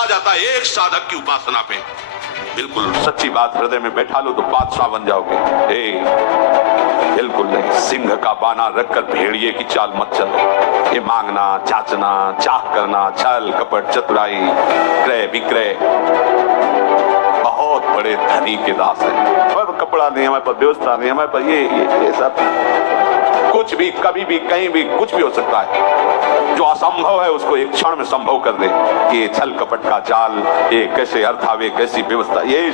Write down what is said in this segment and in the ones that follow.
थर्रा जाता है एक साधक की उपासना पे। बिल्कुल सच्ची बात हृदय में बैठा लो तो बादशाह बन जाओगे। बिल्कुल नहीं, सिंह का बाना रखकर भेड़िए की चाल मत चलो। ये मांगना, जांचना, चाह करना, छल कपट, चतुराई, क्रय विक्रय बहुत बड़े धनी के दास है। और कपड़ा नहीं हमारे पास, व्यवस्था नहीं हमारे पास, ये सब कुछ भी कभी भी कहीं भी कुछ भी हो सकता है। जो असंभव है उसको एक क्षण में संभव कर दे। ये छल कपट का जाल, ये कैसे अर्थ आवे, कैसी व्यवस्था, ये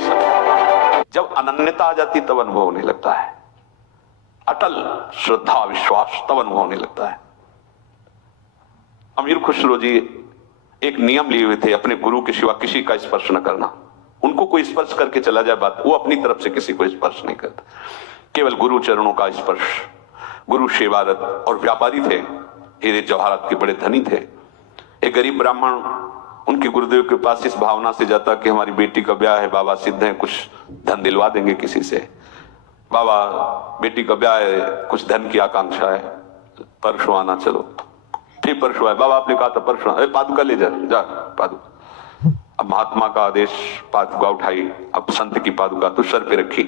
जब अनन्यता आ जाती तब अनुभव होने लगता है। अटल श्रद्धा विश्वास तब अनुभव होने लगता है। अमीर खुसरो जी एक नियम लिए हुए थे, अपने गुरु के सिवा किसी का स्पर्श न करना। उनको कोई स्पर्श करके चला जाए बात, वो अपनी तरफ से किसी को स्पर्श नहीं करता, केवल गुरु चरणों का स्पर्श। गुरु सेवारत और व्यापारी थे, हीरे जवाहरात के बड़े धनी थे। एक गरीब ब्राह्मण उनके गुरुदेव के पास इस भावना से जाता कि हमारी बेटी का ब्याह है, बाबा सिद्ध हैं, कुछ धन दिलवा देंगे किसी से। बाबा बेटी का ब्याह है, कुछ धन की आकांक्षा है, परसों आना। चलो ठीक, परसों आए। बाबा आपने कहा था परसों, अरे पादुका ले जा पादुका। अब महात्मा का आदेश, पादुका उठाई। अब संत की पादुका तो सर पे रखी,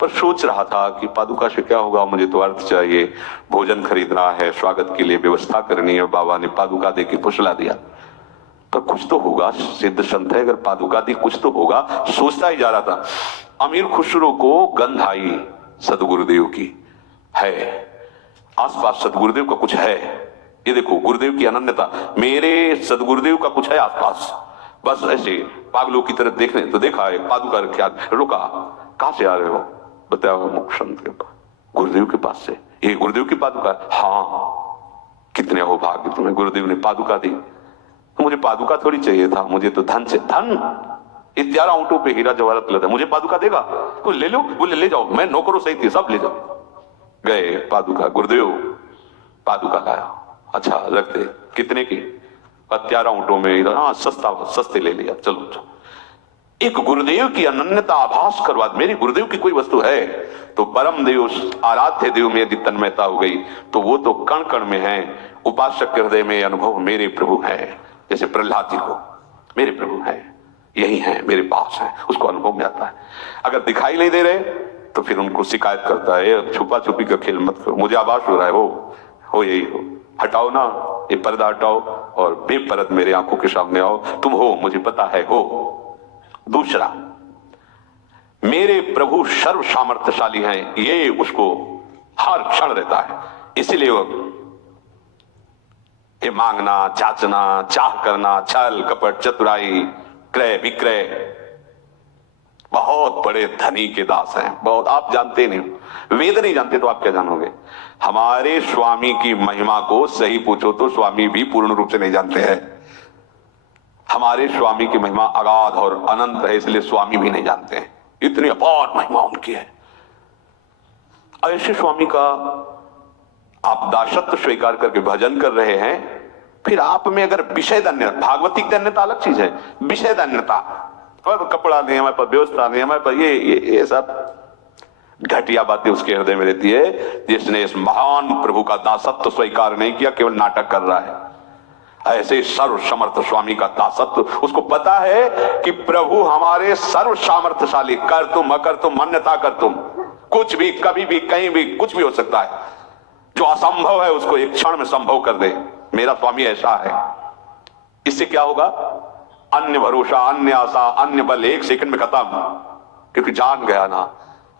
पर सोच रहा था कि पादुका से क्या होगा, मुझे तो अर्थ चाहिए, भोजन खरीदना है, स्वागत के लिए व्यवस्था करनी है। बाबा ने पादुका दे के फुसला दिया, पर कुछ तो होगा, सिद्ध संत है, अगर पादुका दी कुछ तो होगा, सोचता ही जा रहा था। अमीर खुसरो को गंध आई सदगुरुदेव की, है आसपास सदगुरुदेव का कुछ है। ये देखो गुरुदेव की अनन्यता, मेरे सदगुरुदेव का कुछ है आसपास। बस ऐसे पागलों की तरफ देखने तो देखा है पादुका रखा, रुका, कहां से आ रहे हो? बताया मुख्य संत के पास, गुरुदेव के पास से। ये गुरुदेव की पादुका? हाँ। कितने हो भाग्य तुम्हें, गुरुदेव ने पादुका दी। तो मुझे पादुका थोड़ी चाहिए था, मुझे तो धन से धन। इस 11 ऊंटों पे हीरा जवाहरात लगा, मुझे पादुका देगा? तो ले लो, बोले ले जाओ, मैं नौकरों सही थी, सब ले जाओ। गए पादुका, गुरुदेव पादुका लाया। अच्छा रखते, कितने की? 11 ऊंटों में। हाँ सस्ता, सस्ते ले लिया, चलो। एक गुरुदेव की अनन्यता आभास करवा, मेरे गुरुदेव की कोई वस्तु है तो परम देव, आराध्य देव में यदि तन्मयता हो गई तो वो तो कण कण में है। उपासक के हृदय में अनुभव मेरे प्रभु है, जैसे प्रहलाद जी को मेरे प्रभु है, यही है, मेरे पास है, उसको अनुभव में आता है। अगर दिखाई नहीं दे रहे तो फिर उनको शिकायत करता है, छुपा छुपी का खेल मत करो, मुझे आभास हो रहा है, हो यही हो, हटाओ ना ये पर्दा, हटाओ और बेपरद मेरे आंखों के सामने आओ, तुम हो, मुझे पता है हो। दूसरा, मेरे प्रभु सर्व सामर्थ्यशाली हैं, ये उसको हर क्षण रहता है। इसीलिए वो ये मांगना, जांचना, चाह करना, छल कपट, चतुराई, क्रय विक्रय बहुत बड़े धनी के दास हैं। बहुत, आप जानते नहीं, वेद नहीं जानते तो आप क्या जानोगे? हमारे स्वामी की महिमा को सही पूछो तो स्वामी भी पूर्ण रूप से नहीं जानते हैं। हमारे स्वामी की महिमा अगाध और अनंत है, इसलिए स्वामी भी नहीं जानते हैं, इतनी अपार महिमा उनकी है। ऐसे स्वामी का आप दासत्व स्वीकार करके भजन कर रहे हैं, फिर आप में अगर विषय धन्यता, भागवतिक धन्यता अलग चीज है, विषय धन्यता, और कपड़ा नहीं हमारे पास, व्यवस्था नहीं हमारे पास, ये सब घटिया बातें उसके हृदय में रहती है, जिसने इस महान प्रभु का दासत्व स्वीकार नहीं किया, केवल नाटक कर रहा है। ऐसे सर्व समर्थ स्वामी का दासत्व, उसको पता है कि प्रभु हमारे सर्व सामर्थ्यशाली, कर तुम अकर तुम मान्यता कर तुम, कुछ भी कभी भी कहीं भी कुछ भी हो सकता है। जो असंभव है उसको एक क्षण में संभव कर दे, मेरा स्वामी ऐसा है। इससे क्या होगा? अन्य भरोसा, अन्य आशा, अन्य बल एक सेकंड में खत्म, क्योंकि जान गया ना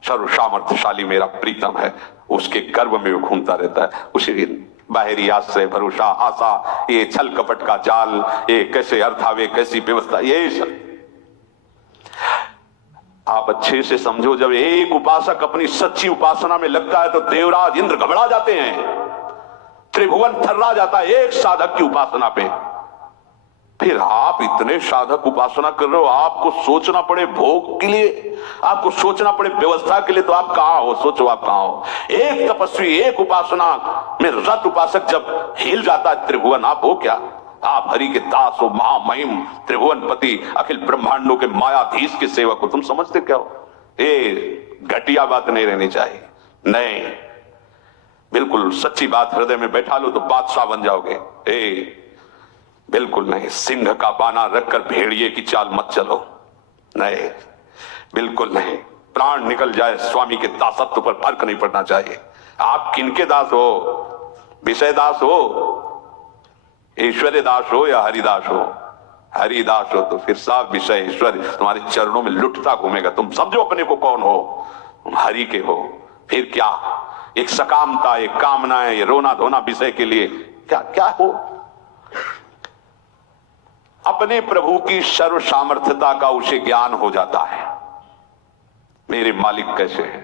सर्व सामर्थ्यशाली मेरा प्रीतम है, उसके गर्भ में वो घूमता रहता है। उसी दिन बाहरी आश्रय, भरोसा, आशा, ये छल कपट का जाल, ये कैसे अर्थ आवे, कैसी व्यवस्था, ये सब आप अच्छे से समझो। जब एक उपासक अपनी सच्ची उपासना में लगता है तो देवराज इंद्र घबरा जाते हैं, त्रिभुवन थर्रा जाता है एक साधक की उपासना पे। फिर आप इतने साधक उपासना कर रहे हो, आपको सोचना पड़े भोग के लिए, आपको सोचना पड़े व्यवस्था के लिए, तो आप कहां हो? सोचो आप कहां हो? एक तपस्वी, एक उपासना में रत उपासक जब हिल जाता है त्रिभुवन, आप हो क्या? आप हरि के दास हो, महामहिम त्रिभुवनपति, अखिल ब्रह्मांडों के मायाधीश के सेवक हो, तुम समझते क्या हो? ये घटिया बात नहीं रहनी चाहिए। नहीं, बिल्कुल सच्ची बात हृदय में बैठा लो तो बादशाह बन जाओगे। बिल्कुल नहीं। सिंह का बाना रखकर भेड़िए की चाल मत चलो, नहीं, बिल्कुल नहीं। प्राण निकल जाए, स्वामी के दासत्व पर फर्क नहीं पड़ना चाहिए। आप किनके दास हो, विषय दास हो, ईश्वरी दास हो या हरिदास हो? हरिदास हो तो फिर साफ विषय ईश्वर तुम्हारे चरणों में लुटता घूमेगा। तुम समझो अपने को कौन हो, तुम हरि के हो। फिर क्या एक सकामता, एक कामना, ये रोना धोना विषय के लिए क्या क्या हो? अपने प्रभु की सर्व सामर्थ्यता का उसे ज्ञान हो जाता है, मेरे मालिक कैसे हैं।